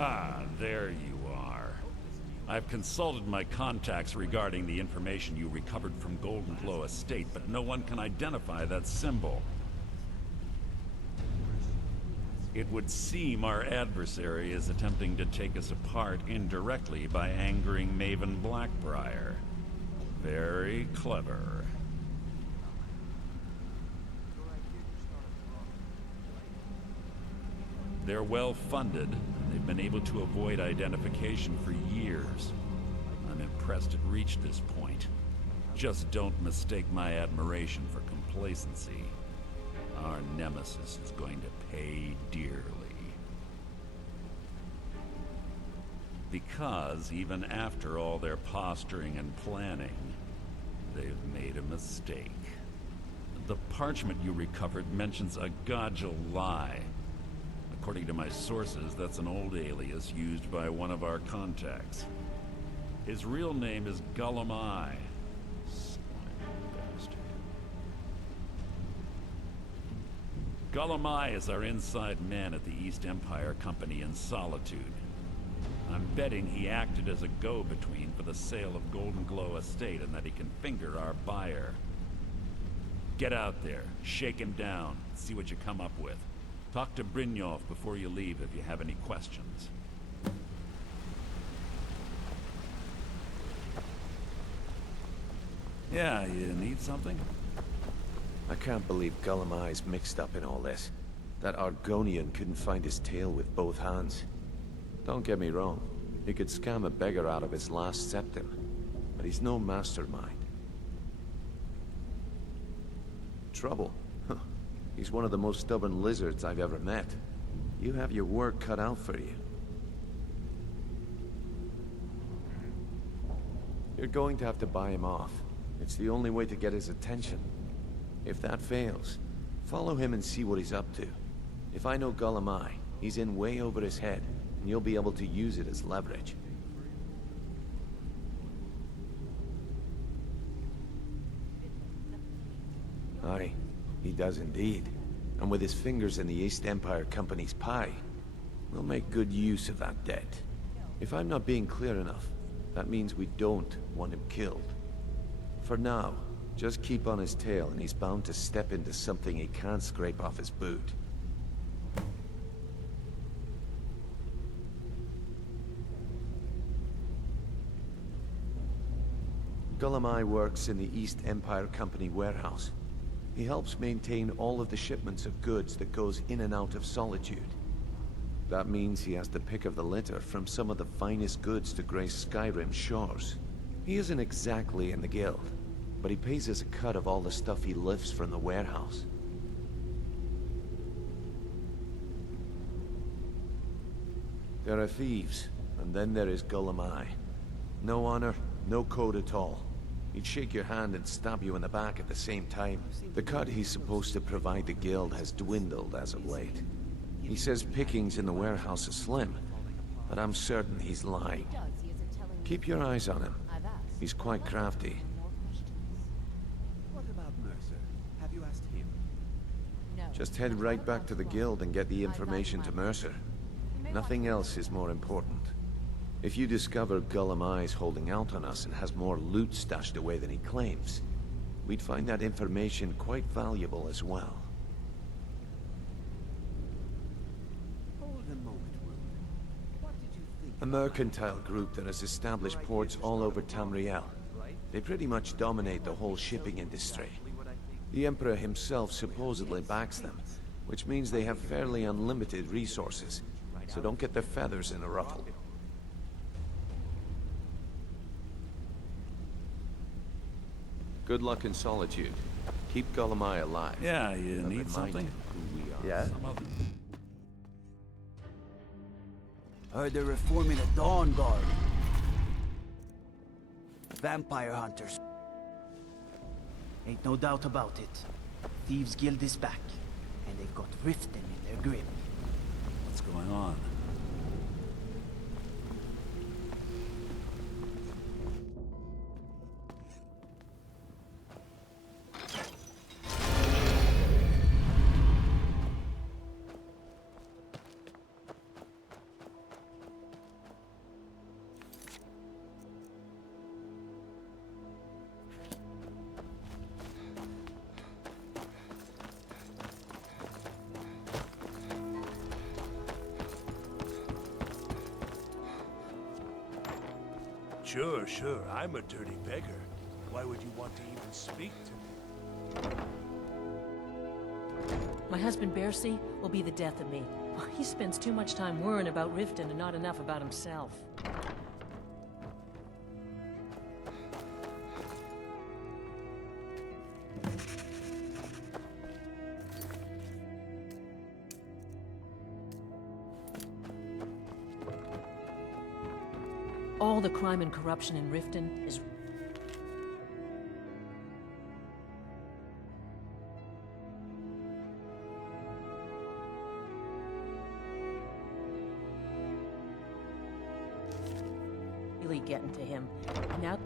Ah, there you are. I've consulted my contacts regarding the information you recovered from Golden Glow Estate, but no one can identify that symbol. It would seem our adversary is attempting to take us apart indirectly by angering Maven Blackbriar. Very clever. They're well funded, and they've been able to avoid identification for years. I'm impressed it reached this point. Just don't mistake my admiration for complacency. Our nemesis is going to pay dearly. Because even after all their posturing and planning, they've made a mistake. The parchment you recovered mentions a Gollum Ei. According to my sources, that's an old alias used by one of our contacts. His real name is Gollum Ei. Gollum Ei is our inside man at the East Empire Company in Solitude. I'm betting he acted as a go-between for the sale of Golden Glow Estate and that he can finger our buyer. Get out there, shake him down, see what you come up with. Talk to Brynjolf before you leave if you have any questions. Yeah, you need something? I can't believe Gollum Ei's mixed up in all this. That Argonian couldn't find his tail with both hands. Don't get me wrong, he could scam a beggar out of his last septim, but he's no mastermind. Trouble? Huh. He's one of the most stubborn lizards I've ever met. You have your work cut out for you. You're going to have to buy him off. It's the only way to get his attention. If that fails, follow him and see what he's up to. If I know Gollum Ei, he's in way over his head, and you'll be able to use it as leverage. Aye, he does indeed. And with his fingers in the East Empire Company's pie, we'll make good use of that debt. If I'm not being clear enough, that means we don't want him killed. For now, just keep on his tail and he's bound to step into something he can't scrape off his boot. Gollum Ei works in the East Empire Company warehouse. He helps maintain all of the shipments of goods that goes in and out of Solitude. That means he has the pick of the litter from some of the finest goods to grace Skyrim's shores. He isn't exactly in the guild, but he pays us a cut of all the stuff he lifts from the warehouse. There are thieves, and then there is Gollum Ei. No honor, no code at all. He'd shake your hand and stab you in the back at the same time. The cut he's supposed to provide the guild has dwindled as of late. He says pickings in the warehouse are slim, but I'm certain he's lying. Keep your eyes on him. He's quite crafty. What about Mercer? Have you asked him? Just head right back to the guild and get the information to Mercer. Nothing else is more important. If you discover Gollum Ei's holding out on us and has more loot stashed away than he claims, we'd find that information quite valuable as well. Hold a moment, Wood. What did you think? A mercantile group that has established ports all over Tamriel. They pretty much dominate the whole shipping industry. The Emperor himself supposedly backs them, which means they have fairly unlimited resources, so don't get their feathers in a ruffle. Good luck in Solitude. Keep Gollum Ei alive. Yeah, you And need remind something? him who we are. Yeah? Some of Heard they're reforming the Dawn Guard. Vampire hunters. Ain't no doubt about it. Thieves Guild is back, and they've got Riften in their grip. what's going on. Sure, I'm a dirty beggar. Why would you want to even speak to me? My husband Bercy will be the death of me. He spends too much time worrying about Riften and not enough about himself. All the crime and corruption in Riften is really getting to him. And now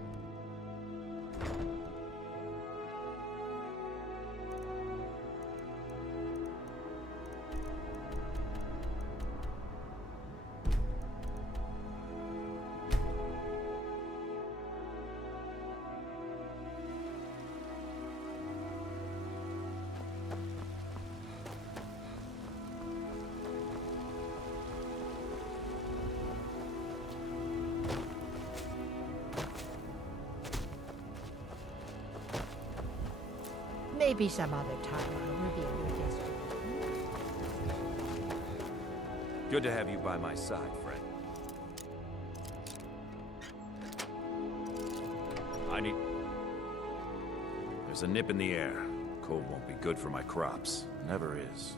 Maybe some other time I'll reveal your destiny. Good to have you by my side, friend. There's a nip in the air. Cold won't be good for my crops. Never is.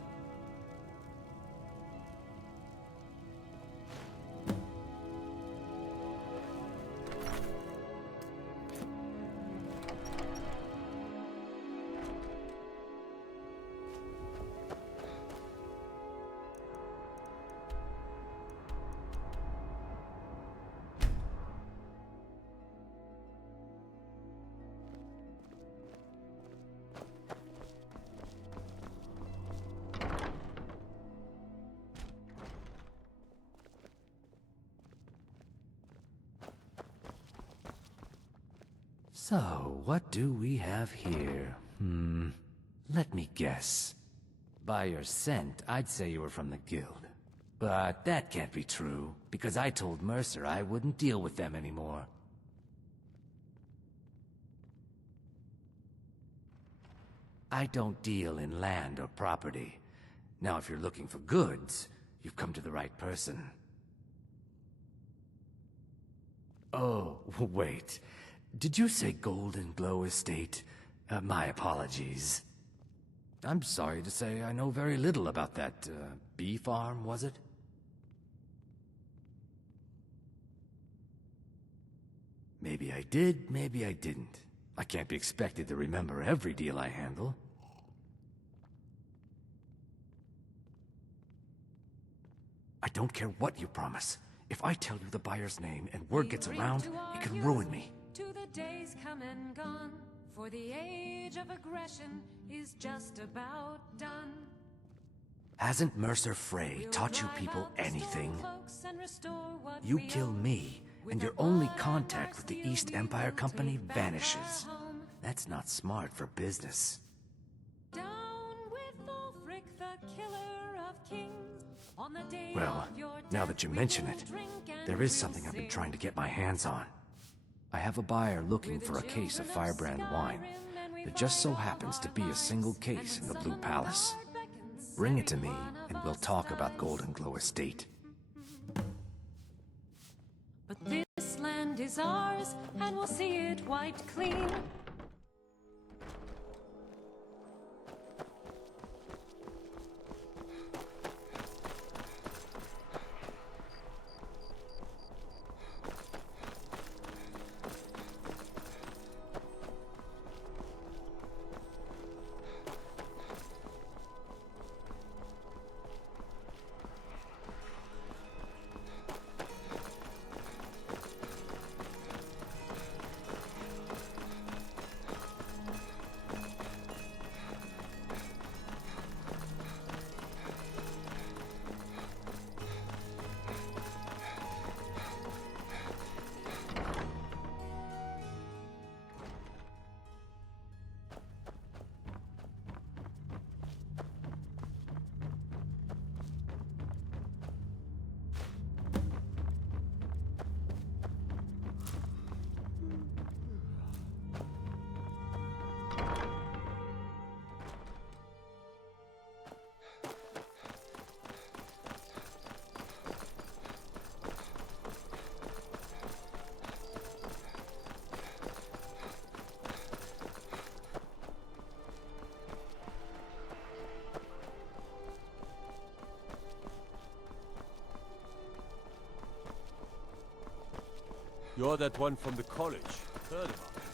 So, what do we have here? Let me guess. By your scent, I'd say you were from the guild. But that can't be true, because I told Mercer I wouldn't deal with them anymore. I don't deal in land or property. Now, if you're looking for goods, you've come to the right person. Oh, wait. Did you say Golden Glow Estate? My apologies. I'm sorry to say I know very little about that, bee farm, was it? Maybe I did, maybe I didn't. I can't be expected to remember every deal I handle. I don't care what you promise. If I tell you the buyer's name and word gets around, it can ruin me. To the days come and gone, for the age of aggression is just about done. Hasn't Mercer Frey taught you people anything? You kill me, and your only contact with the East Empire Company vanishes. That's not smart for business. Down with Ulfric, the killer of kings. On the day Well, of your now death, that you we mention will it, drink and there is something I've been sing. trying to get my hands on. I have a buyer looking for a case of firebrand wine. There just so happens to be a single case in the Blue Palace. Bring it to me, and we'll talk about Golden Glow Estate. But this land is ours, and we'll see it wiped clean. You're that one from the college. Heard about it.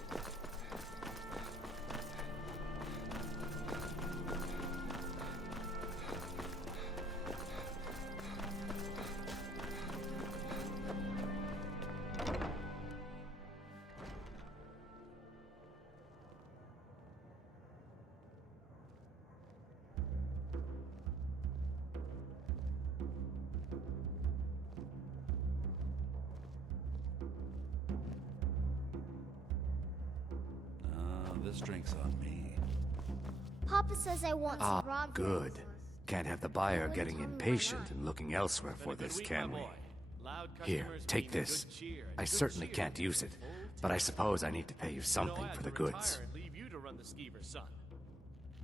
This drink's on me. Papa says I want some raw Good. Can't have the buyer getting impatient and looking elsewhere for this, can we? Here, take this. I certainly can't use it, but I suppose I need to pay you something for the goods.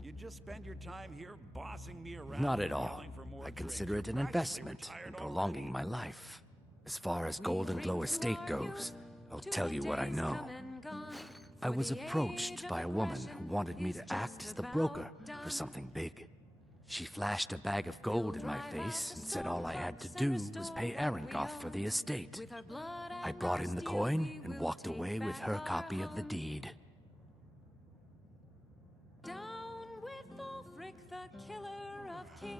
You just spend your time here bossing me around. Not at all. yelling for more I drinks. consider it an You're investment practically in retired prolonging my life. As far as Golden Glow Estate goes, I'll tell you what I know. I was approached by a woman who wanted me to act as the broker for something big. She flashed a bag of gold in my face and said all I had to do was pay Arenkoff for the estate. I brought in the coin and walked away with her copy of the deed.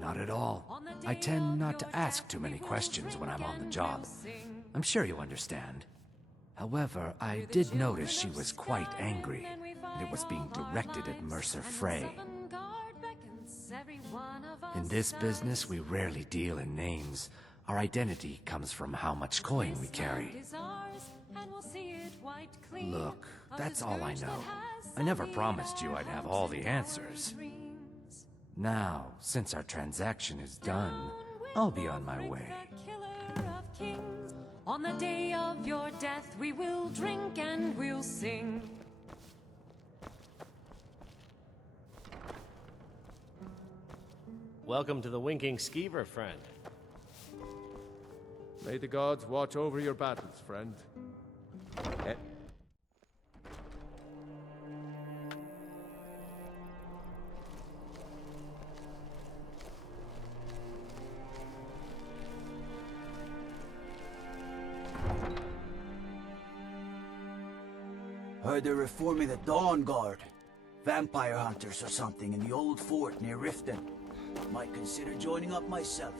Not at all. I tend not to ask too many questions when I'm on the job. I'm sure you understand. However, I did notice she was quite angry, and it was being directed at Mercer Frey. In this business, we rarely deal in names. Our identity comes from how much coin we carry. Look, that's all I know. I never promised you I'd have all the answers. Now, since our transaction is done, I'll be on my way. On the day of your death, we will drink and we'll sing. Welcome to the Winking Skeever, friend. May the gods watch over your battles, friend. Heard they're reforming the Dawn Guard. Vampire hunters or something in the old fort near Riften. Might consider joining up myself.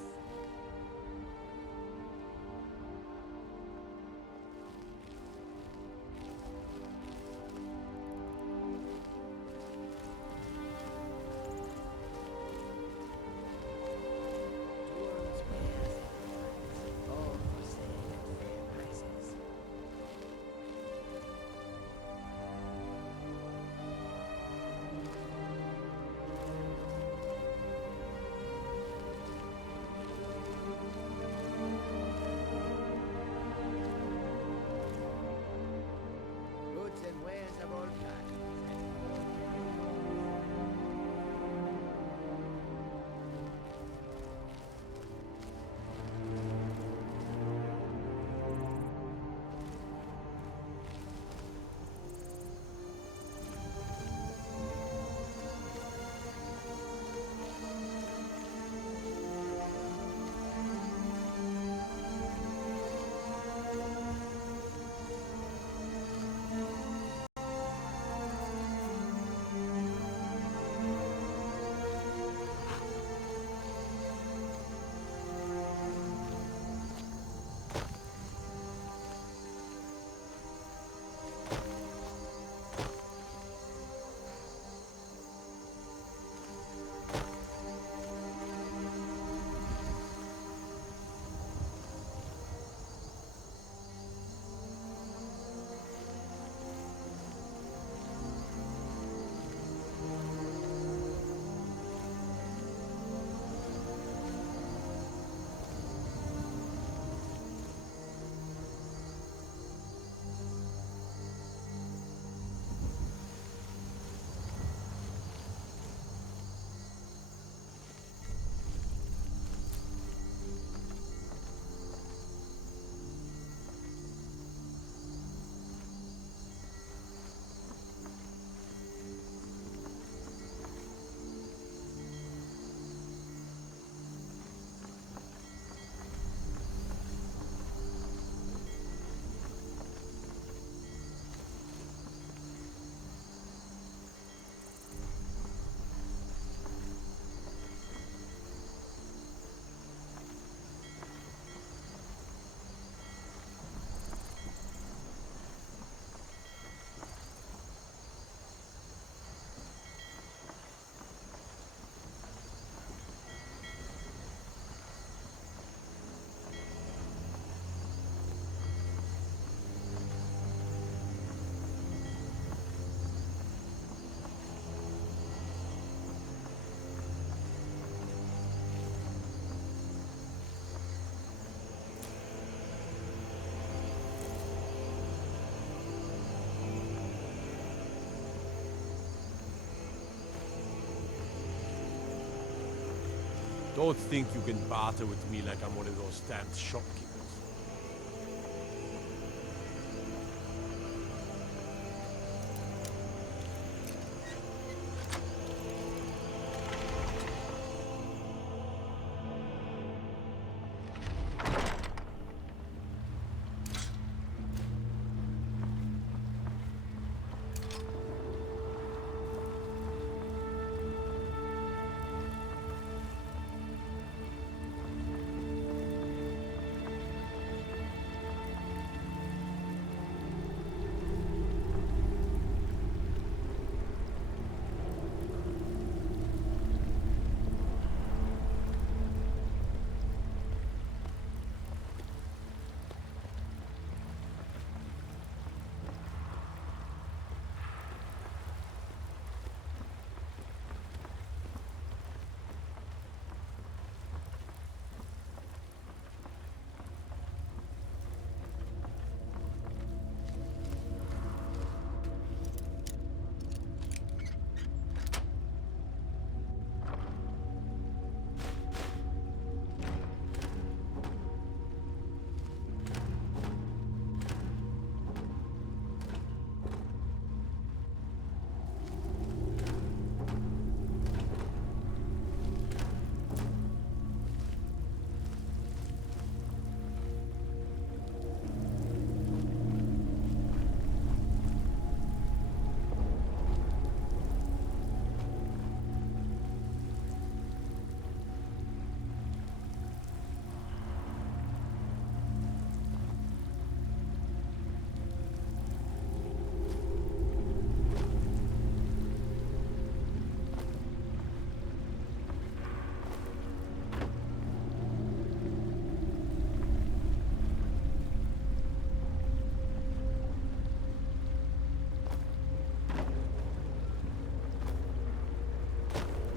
Don't think you can barter with me like I'm one of those damned shopkeepers.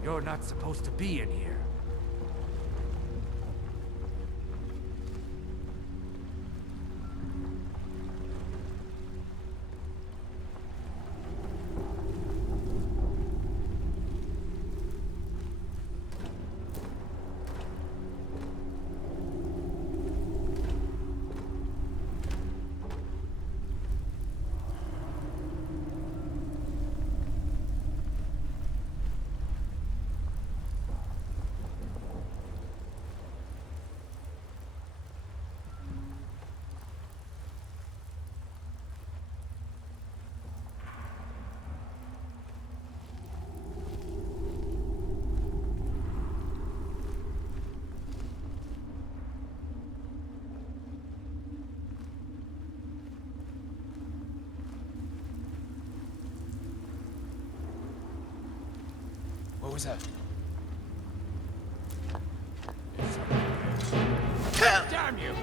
You're not supposed to be in here. What was that? Damn you!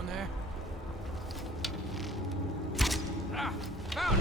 Anyone there? Ah! Found!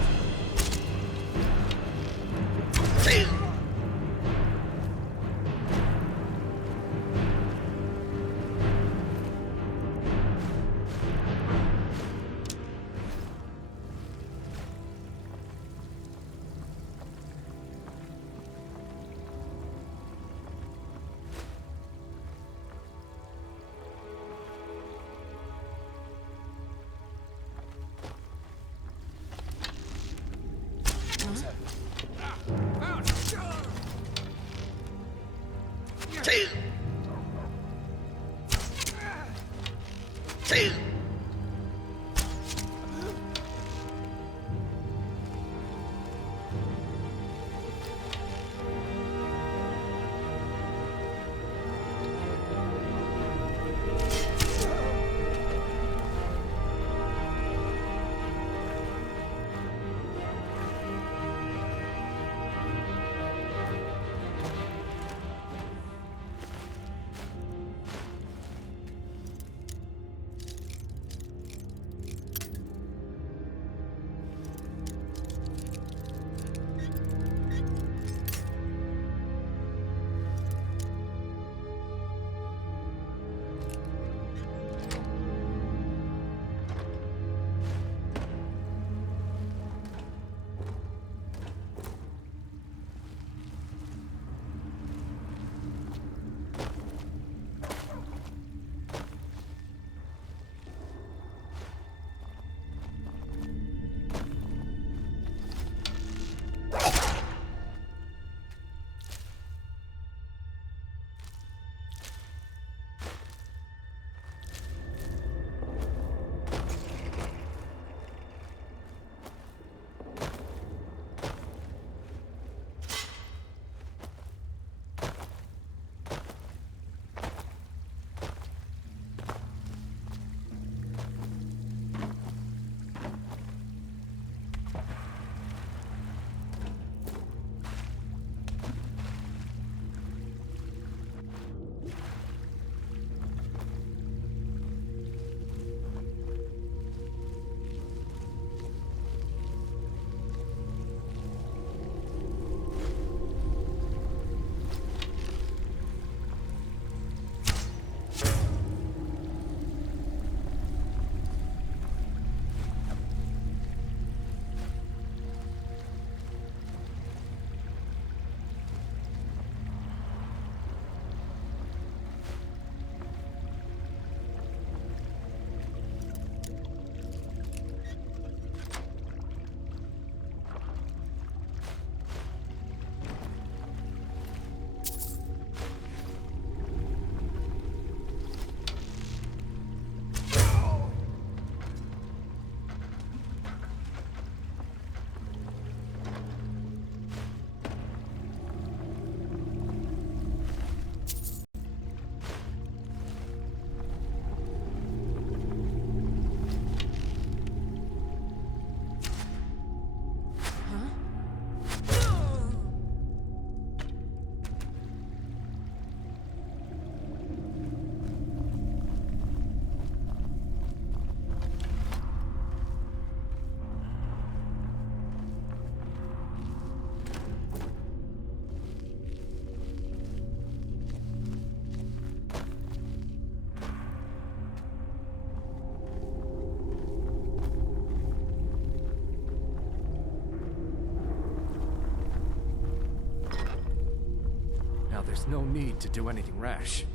There's no need to do anything rash.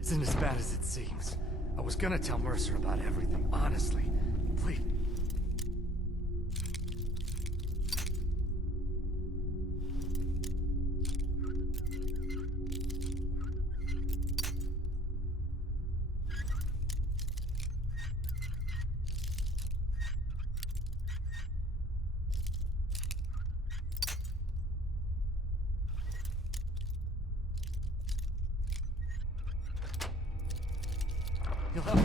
Isn't as bad as it seems. I was gonna tell Mercer about everything, honestly. Please. You'll help me.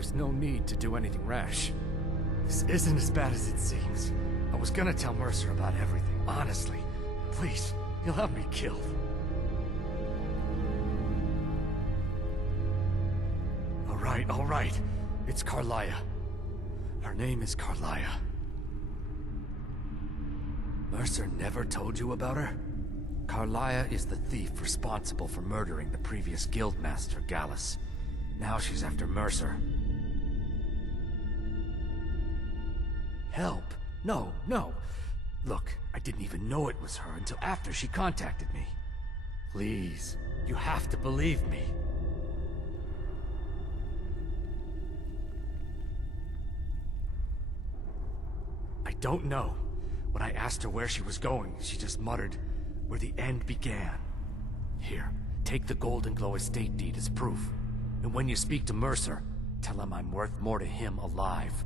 there's no need to do anything rash. This isn't as bad as it seems. I was gonna tell Mercer about everything, honestly. Please, he'll have me killed. All right. It's Carlia. Her name is Carlia. Mercer never told you about her? Carlia is the thief responsible for murdering the previous guildmaster, Gallus. Now she's after Mercer. Help? No. Look, I didn't even know it was her until after she contacted me. Please, you have to believe me. I don't know. When I asked her where she was going, she just muttered, "Where the end began." Here, take the Golden Glow estate deed as proof. And when you speak to Mercer, tell him I'm worth more to him alive.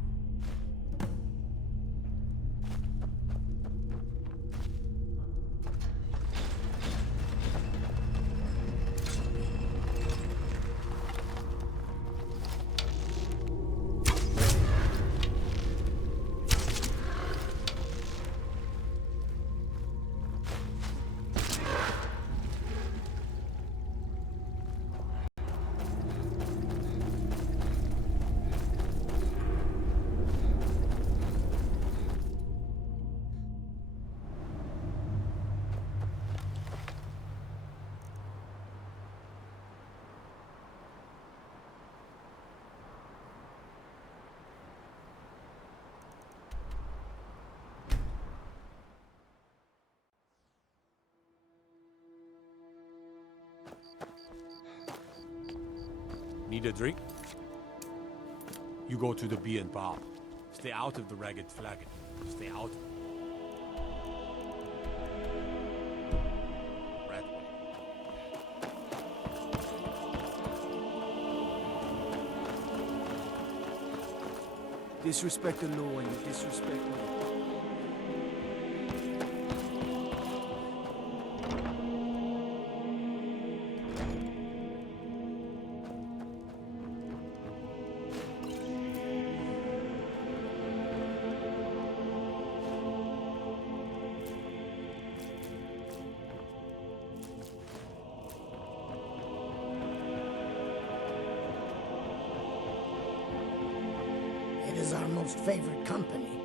Need a drink? You go to the bee and bar. Stay out of the ragged flagon. Stay out. Rat way. Disrespect the law and you disrespect me. It is our most favored company.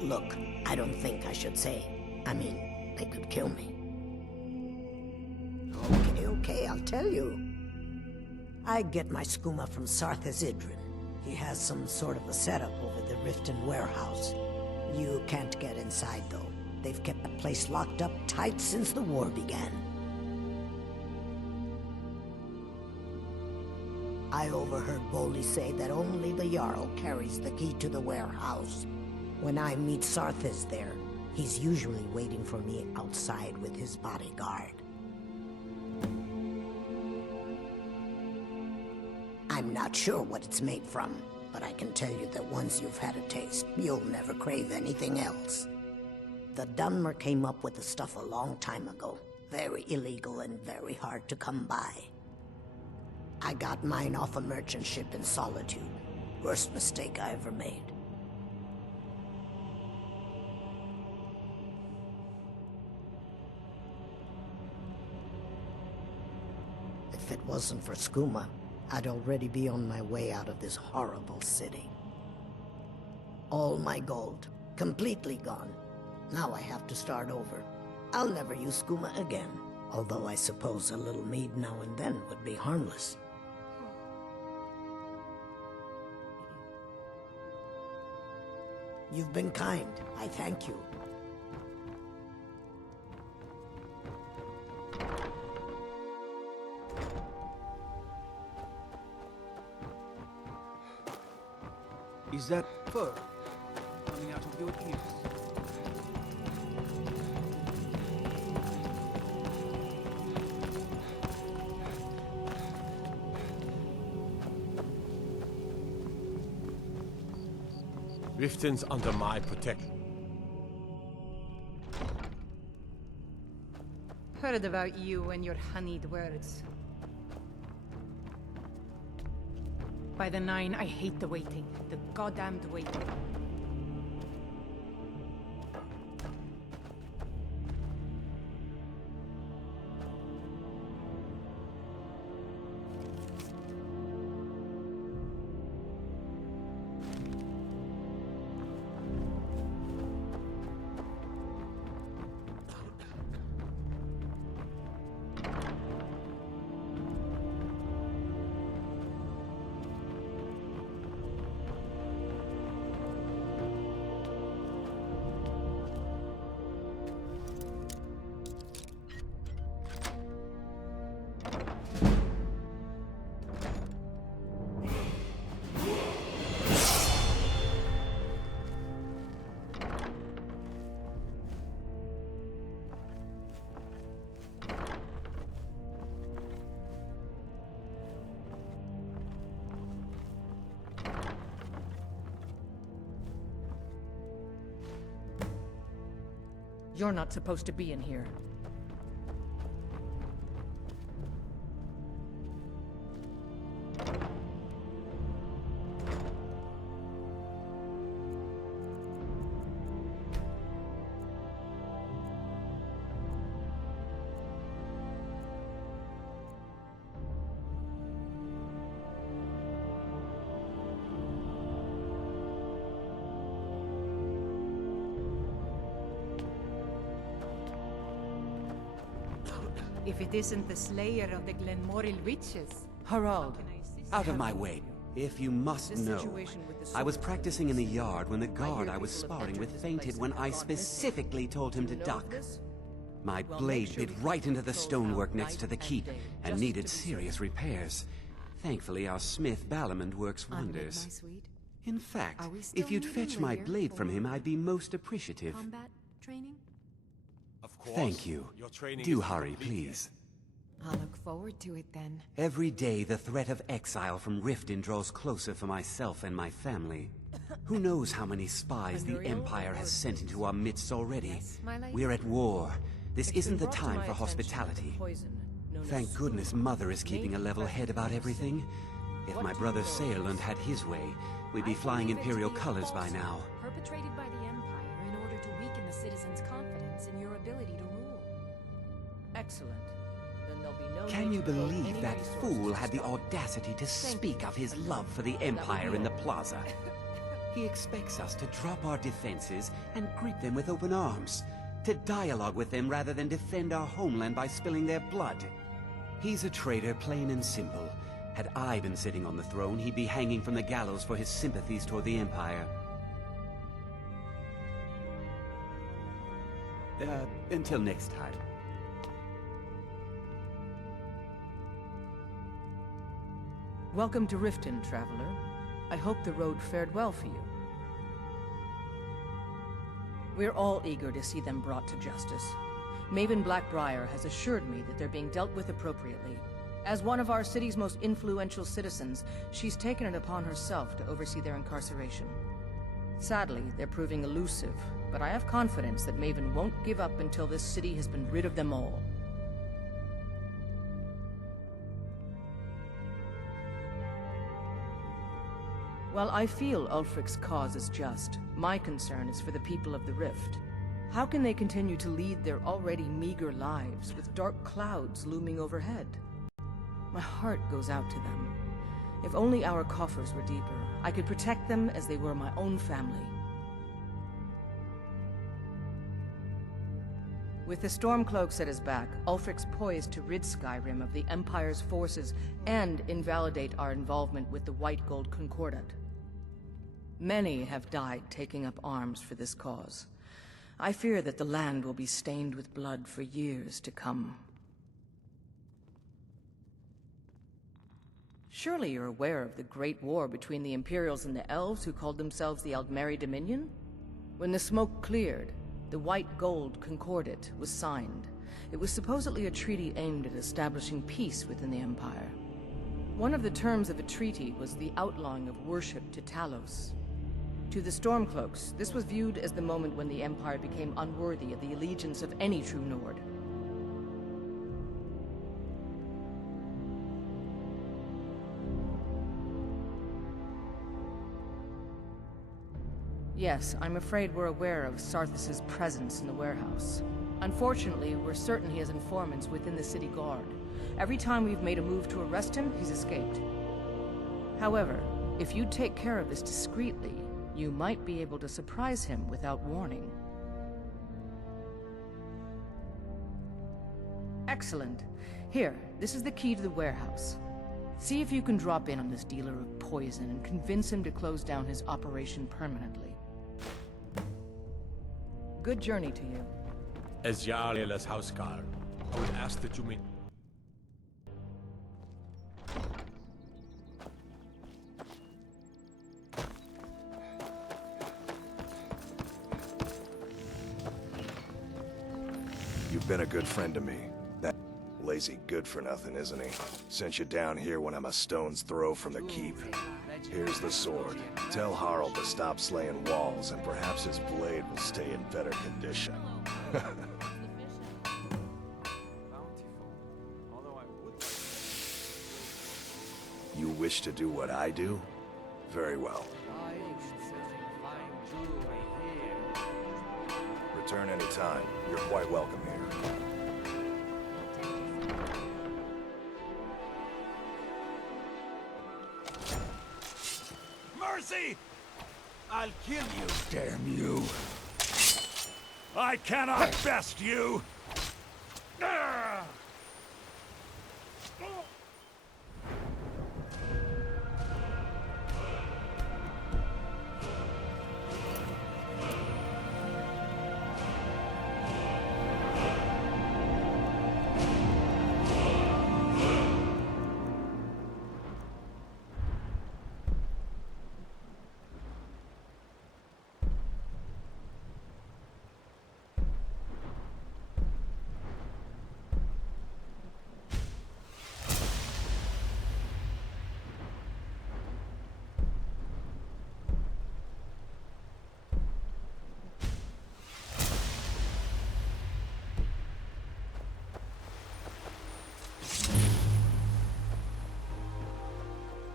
Look, I don't think I should say. I mean, they could kill me. Okay, I'll tell you. I get my skooma from Sarthas Idrin. He has some sort of a setup over the riften warehouse. You can't get inside, though. They've kept the place locked up tight since the war began. I overheard Bolli say that only the Jarl carries the key to the warehouse. When I meet Sarthas there, he's usually waiting for me outside with his bodyguard. I'm not sure what it's made from, but I can tell you that once you've had a taste, you'll never crave anything else. The Dunmer came up with the stuff a long time ago. Very illegal and very hard to come by. I got mine off a merchant ship in Solitude. Worst mistake I ever made. If it wasn't for Skooma, I'd already be on my way out of this horrible city. All my gold, completely gone. Now I have to start over. I'll never use Skooma again, although I suppose a little mead now and then would be harmless. You've been kind. I thank you. Is that fur coming out of your ears? Riften's under my protection. Heard about you and your honeyed words. By the nine, I hate the waiting. The goddamned waiting. You're not supposed to be in here. If it isn't the slayer of the Glenmoril witches. Harald, out of my way. If you must know, I was practicing in the yard when the guard I was sparring with fainted when I specifically told him to duck. My blade bit right into the stonework next to the keep and needed serious repairs. Thankfully, our smith Balamond works wonders. In fact, if you'd fetch my blade from him, I'd be most appreciative. Combat training? Of course. Thank you. Your training Do is hurry, complete. please. I'll look forward to it then. Every day, the threat of exile from Riften draws closer for myself and my family. Who knows how many spies the Empire has sent into our midst already? We're at war. This isn't the time for hospitality. Thank goodness Mother is keeping a level head about everything. If my brother Saerlund had his way, we'd be flying Imperial colors by now. Perpetrated by the Empire in order to weaken the citizens' confidence in your ability to rule. Excellent. Then there'll be no Can need you to devote believe any that resources fool to had the stop. audacity to speak of his love for the Empire in the plaza? He expects us to drop our defenses and greet them with open arms, to dialogue with them rather than defend our homeland by spilling their blood. He's a traitor, plain and simple. Had I been sitting on the throne, he'd be hanging from the gallows for his sympathies toward the Empire. Until next time. Welcome to Riften, traveler. I hope the road fared well for you. We're all eager to see them brought to justice. Maven Blackbriar has assured me that they're being dealt with appropriately. As one of our city's most influential citizens, she's taken it upon herself to oversee their incarceration. Sadly, they're proving elusive, but I have confidence that Maven won't give up until this city has been rid of them all. While I feel Ulfric's cause is just, my concern is for the people of the Rift. How can they continue to lead their already meager lives with dark clouds looming overhead? My heart goes out to them. If only our coffers were deeper, I could protect them as they were my own family. With the Stormcloaks at his back, Ulfric's poised to rid Skyrim of the Empire's forces and invalidate our involvement with the White Gold Concordat. Many have died taking up arms for this cause. I fear that the land will be stained with blood for years to come. Surely you're aware of the Great War between the Imperials and the Elves who called themselves the Aldmeri Dominion? When the smoke cleared, the White Gold Concordat was signed. It was supposedly a treaty aimed at establishing peace within the Empire. One of the terms of a treaty was the outlawing of worship to Talos. To the Stormcloaks, this was viewed as the moment when the Empire became unworthy of the allegiance of any true Nord. Yes, I'm afraid we're aware of Sarthis' presence in the warehouse. Unfortunately, we're certain he has informants within the city guard. Every time we've made a move to arrest him, he's escaped. However, if you take care of this discreetly, you might be able to surprise him without warning. Excellent. Here, this is the key to the warehouse. See if you can drop in on this dealer of poison and convince him to close down his operation permanently. Good journey to you. As Jarle's houseguard, I would ask that you may... You've been a good friend to me. That lazy good-for-nothing, isn't he? Sent you down here when I'm a stone's throw from the keep. Here's the sword. Tell Harald to stop slaying walls, and perhaps his blade will stay in better condition. You wish to do what I do? Very well. Return anytime. You're quite welcome here. Mercy! I'll kill you, damn you! I cannot best you!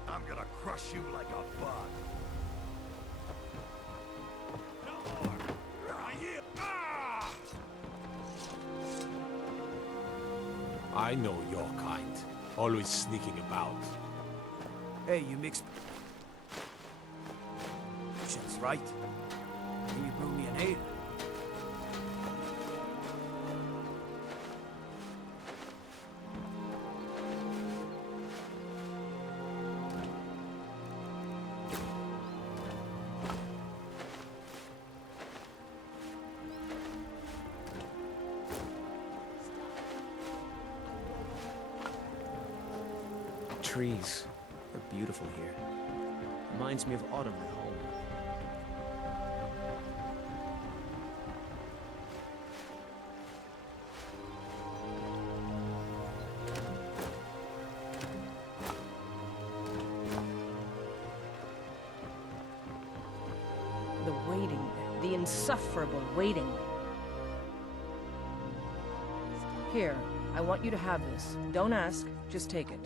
I'm gonna crush you like a bug. No more! I know your kind. Always sneaking about. Hey, you mixed... That's right. Can you brew me an ale? Trees are beautiful here. Reminds me of autumn at home. The waiting, the insufferable waiting. Here, I want you to have this. Don't ask, just take it.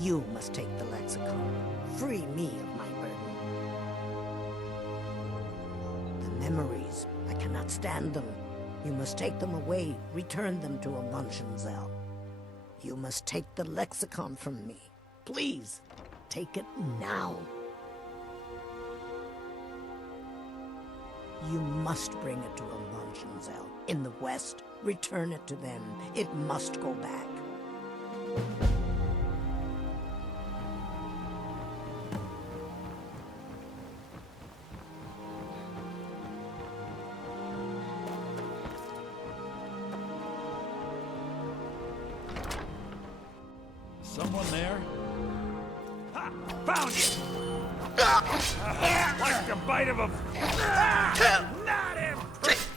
You must take the lexicon. Free me of my burden. The memories, I cannot stand them. You must take them away, return them to Amunshenzell. You must take the lexicon from me. Please, take it now. You must bring it to Amunshenzell. In the west, return it to them. It must go back. Someone there? Ha! Found you! Like the bite of a... Not impressed!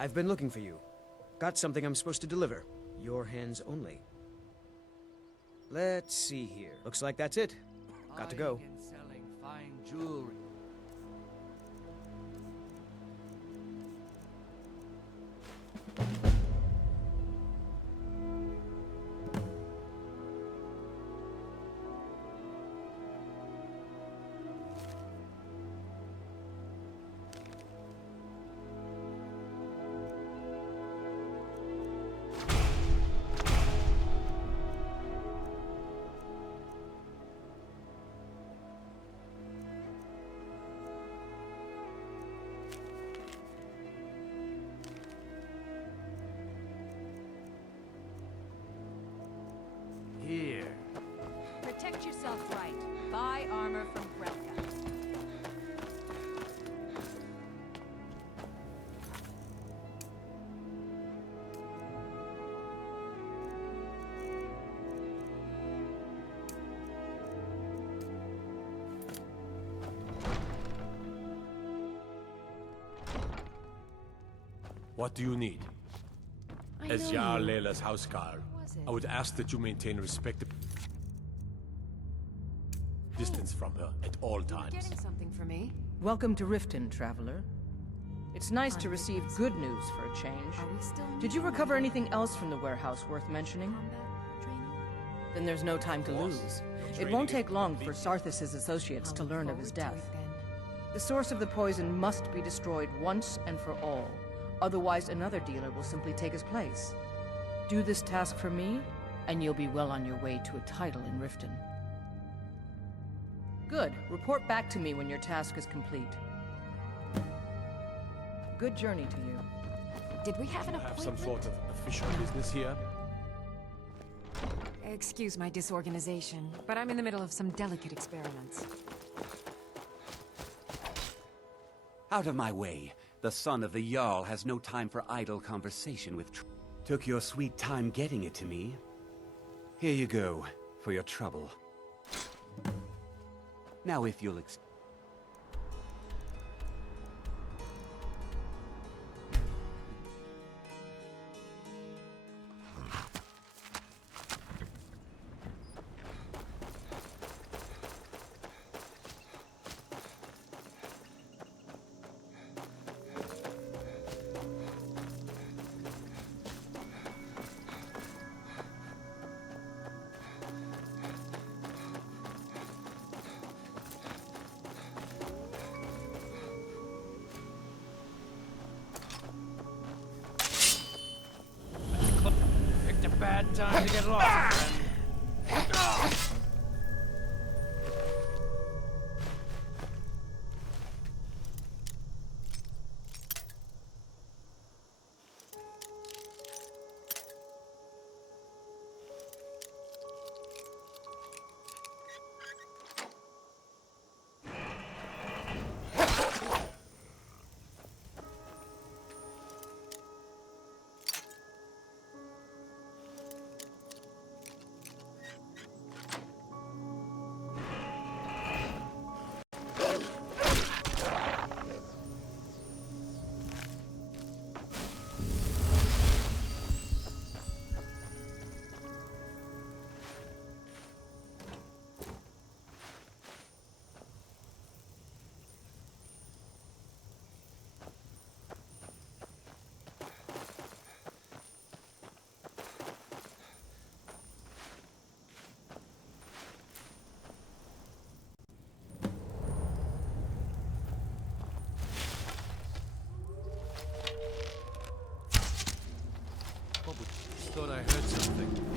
I've been looking for you. Got something I'm supposed to deliver. Your hands only. Let's see here. Looks like that's it. Got to go. Buying and selling fine jewelry. Here. Protect yourself right. Buy armor from Grelka. What do you need? As Jarl Leila's housecarl, I would ask that you maintain a respectable distance from her at all times. Getting something for me? Welcome to Riften, traveler. It's nice to receive good news for a change. Did you recover anything else from the warehouse worth mentioning? Then there's no time to lose. It won't take long for Sarthis' associates to learn of his death. The source of the poison must be destroyed once and for all. Otherwise, another dealer will simply take his place. Do this task for me, and you'll be well on your way to a title in Riften. Good. Report back to me when your task is complete. Good journey to you. Did we have an Have appointment? some sort of official business here? Excuse my disorganization, but I'm in the middle of some delicate experiments. Out of my way. The son of the Jarl has no time for idle conversation with Took your sweet time getting it to me. Here you go, for your trouble. Now if you'll Time to get lost, friend. Thought I heard something.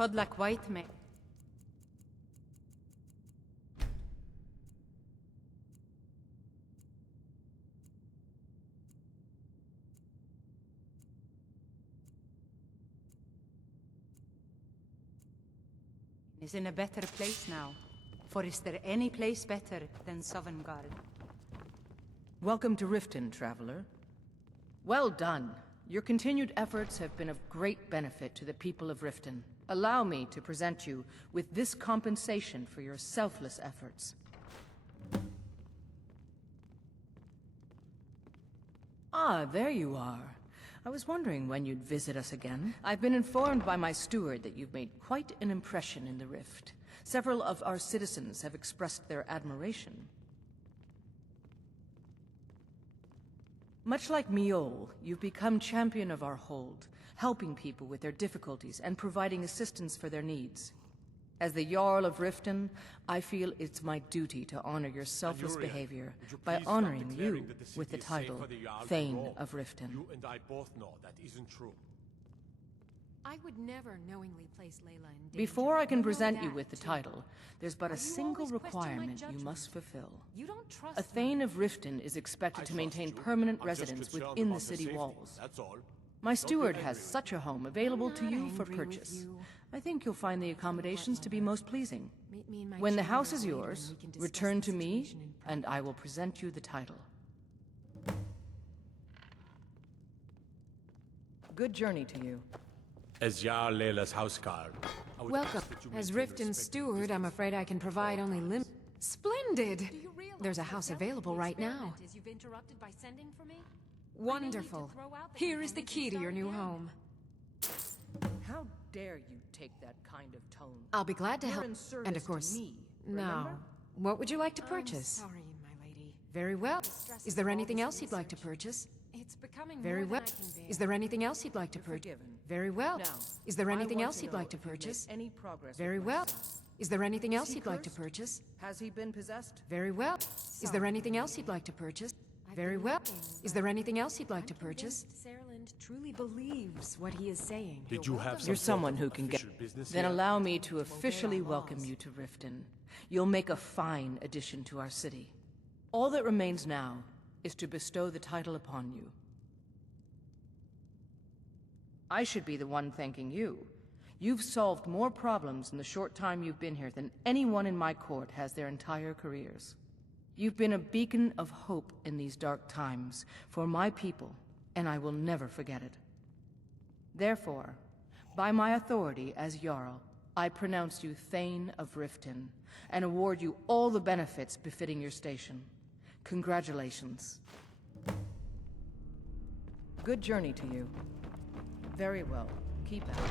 Codlak White me. Is in a better place now. For is there any place better than Sovngarde? Welcome to Riften, traveler. Well done. Your continued efforts have been of great benefit to the people of Riften. Allow me to present you with this compensation for your selfless efforts. Ah, there you are. I was wondering when you'd visit us again. I've been informed by my steward that you've made quite an impression in the Rift. Several of our citizens have expressed their admiration. Much like Miol, you've become champion of our hold, helping people with their difficulties and providing assistance for their needs. As the Jarl of Riften, I feel it's my duty to honor your selfless behavior by honoring you with the title Thane of Riften. You and I both know that isn't true. I would never knowingly place Layla in danger. Before I can present you with the title, there's but a single requirement you must fulfill. You don't trust A Thane of Riften is expected to maintain permanent residence within the city walls. That's all. My steward has such a home available to you for purchase. I think you'll find the accommodations to be most pleasing. When the house is yours, return to me, and I will present you the title. Good journey to you. As Jarl Layla's houseguard, I would Welcome. ask that you As maintain Riften respect steward, I'm afraid I can provide only Splendid! There's a house available right now. Wonderful. Here is the key to your new home. How dare you take that kind of tone? I'll be glad to You're help. in service And of to course, me, now, remember? what would you like to I'm purchase? sorry, my lady. Very well. Is there anything else you'd like to purchase? It's becoming Very well. Is there anything else you'd like to purchase? Very well. Now, Is there I anything want else to you'd know like to if you've made purchase? any progress Very with my well. son. Is there anything else he you'd like to cursed? purchase? Has he been possessed? Very well. Is there anything else you'd like to purchase? Very well. Is there anything else you'd like to purchase? Saarland truly believes what he is saying. Did you have You're someone who can get... official business Then here? allow me to officially welcome you to Riften. You'll make a fine addition to our city. All that remains now is to bestow the title upon you. I should be the one thanking you. You've solved more problems in the short time you've been here than anyone in my court has their entire careers. You've been a beacon of hope in these dark times for my people, and I will never forget it. Therefore, by my authority as Jarl, I pronounce you Thane of Riften, and award you all the benefits befitting your station. Congratulations. Good journey to you. Very well. Keep out.